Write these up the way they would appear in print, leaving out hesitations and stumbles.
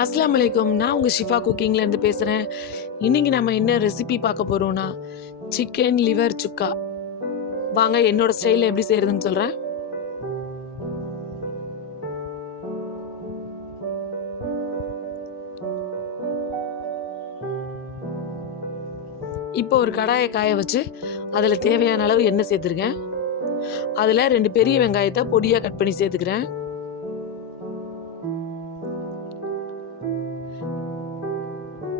அஸ்ஸலாமு அலைக்கும். நான் உங்கள் ஷிஃபா குக்கிங்லேருந்து பேசுகிறேன். இன்றைக்கி நம்ம என்ன ரெசிபி பார்க்க போகிறோன்னா சிக்கன் லிவர் சுக்கா. வாங்க என்னோட ஸ்டைலில் எப்படி செய்கிறதுன்னு சொல்கிறேன். இப்போ ஒரு கடாயை காய வச்சு அதில் தேவையான அளவு எண்ணெய் சேர்த்துருக்கேன். அதில் 2 பெரிய வெங்காயத்தை பொடியாக கட் பண்ணி சேர்த்துக்கிறேன்.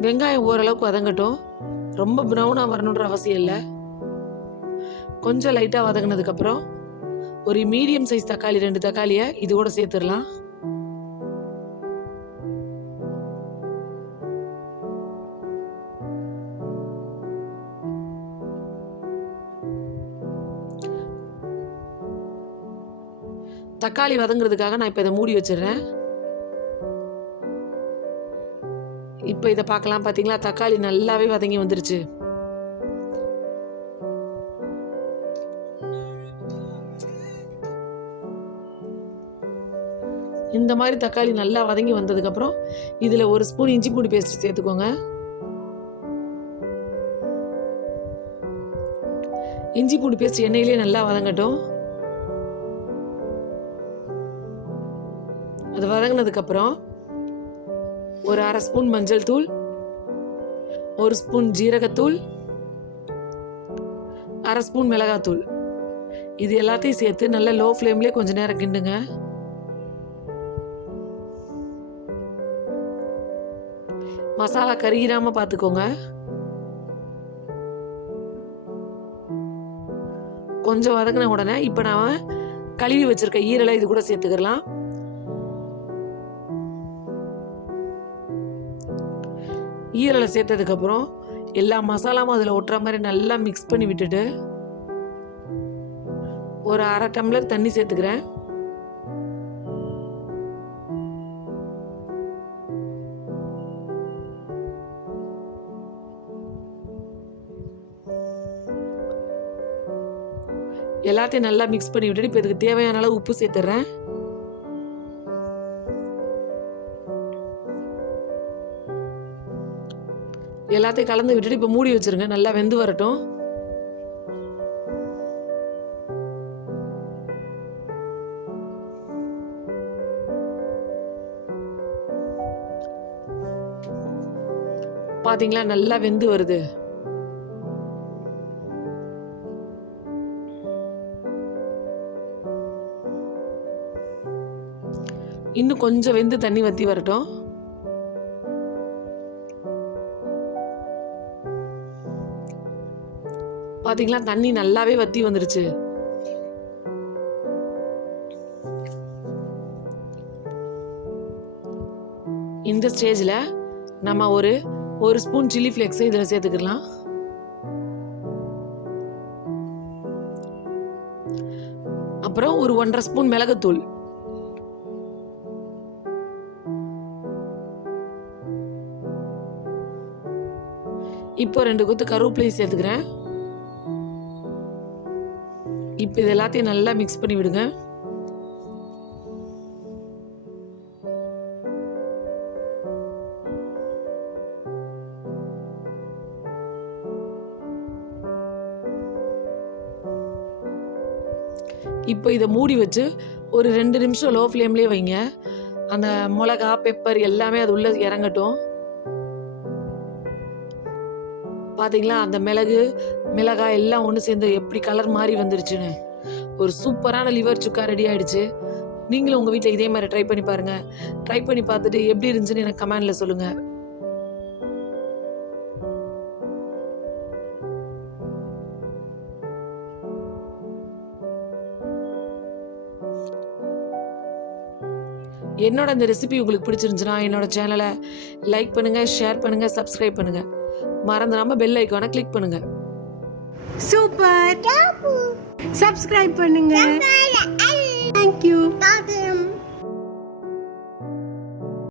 வெங்காயம் ஓரளவுக்கு வதங்கட்டும். ரொம்ப ப்ரௌனாக வரணுன்ற அவசியம் இல்லை. கொஞ்சம் லைட்டாக வதங்கினதுக்கப்புறம் ஒரு மீடியம் சைஸ் தக்காளி 2 தக்காளியை இது கூட சேர்த்துடலாம். தக்காளி வதங்குறதுக்காக நான் இப்போ இதை மூடி வச்சிடுறேன். இப்போ இதை பார்க்கலாம். பார்த்தீங்களா, தக்காளி நல்லாவே வதங்கி வந்துருச்சு. இந்த மாதிரி தக்காளி நல்லா வதங்கி வந்ததுக்கப்புறம் இதில் 1 ஸ்பூன் இஞ்சி பூண்டு பேஸ்ட் சேர்த்துக்கோங்க. இஞ்சி பூண்டு பேஸ்ட் எண்ணெயிலே நல்லா வதங்கட்டும். அது வதங்கினதுக்கப்புறம் ஒரு 1/2 ஸ்பூன் மஞ்சள் தூள், 1 ஸ்பூன் ஜீரகத்தூள், 1/2 ஸ்பூன் மிளகாத்தூள், இது எல்லாத்தையும் சேர்த்து நல்ல லோ ஃப்ளேம்லேயே கொஞ்ச நேரம் கிண்டுங்க. மசாலா கருகிராம பார்த்துக்கோங்க. கொஞ்சம் வதங்கின உடனே இப்போ நான் கழுவி வச்சிருக்க ஈரலை இது கூட சேர்த்துக்கலாம். ஈரலை சேர்த்ததுக்கப்புறம் எல்லா மசாலாவும் அதில் ஒட்டுற மாதிரி நல்லா மிக்ஸ் பண்ணி விட்டுட்டு ஒரு 1/2 டம்ளர் தண்ணி சேர்த்துக்கிறேன். எல்லாத்தையும் நல்லா மிக்ஸ் பண்ணி விட்டுட்டு இப்போ இதுக்கு தேவையான அளவு உப்பு சேர்த்துறேன். எல்லாத்தையும் கலந்து விட்டுட்டு இப்போ மூடி வச்சிருங்க. நல்லா வெந்து வரட்டும். பாத்தீங்களா, நல்லா வெந்து வருது. இன்னும் கொஞ்சம் வெந்து தண்ணி வத்தி வரட்டும். பாத்தீங்களா, தண்ணி நல்லாவே வத்தி வந்துருச்சு. இந்த ஸ்டேஜ்ல நம்ம ஒரு ஸ்பூன் சில்லி ஃபிளேக்ஸ் இதுல சேர்த்துக்கலாம். அப்புறம் ஒரு 1/2 ஸ்பூன் மிளகுத்தூள், இப்போ 2 கொத்து கருவேப்பிலை சேர்த்துக்கிறேன். இப்போ இது எல்லாத்தையும் நல்லா மிக்ஸ் பண்ணி விடுங்க. இப்போ இதை மூடி வச்சு ஒரு 2 நிமிஷம் லோ ஃப்ளேம்லேயே வைங்க. அந்த மிளகா பெப்பர் எல்லாமே அது உள்ள இறங்கட்டும். பார்த்தீங்களா, அந்த மிளகாய் எல்லாம் ஒன்று சேர்ந்து எப்படி கலர் மாறி வந்துருச்சுன்னு. ஒரு சூப்பரான லிவர் சுக்கா ரெடி ஆயிடுச்சு. நீங்களும் உங்கள் வீட்டில் இதே மாதிரி ட்ரை பண்ணி பாருங்க. ட்ரை பண்ணி பார்த்துட்டு எப்படி இருந்துச்சுன்னு எனக்கு கமெண்ட்ல சொல்லுங்க. என்னோட இந்த ரெசிபி உங்களுக்கு பிடிச்சிருந்துச்சுன்னா என்னோட சேனலை லைக் பண்ணுங்க, ஷேர் பண்ணுங்க, சப்ஸ்கிரைப் பண்ணுங்க. மறந்துடாம பெல் ஐகானை கிளிக் பண்ணுங்க. சூப்பர். சப்ஸ்கிரைப் பண்ணுங்க. Thank you.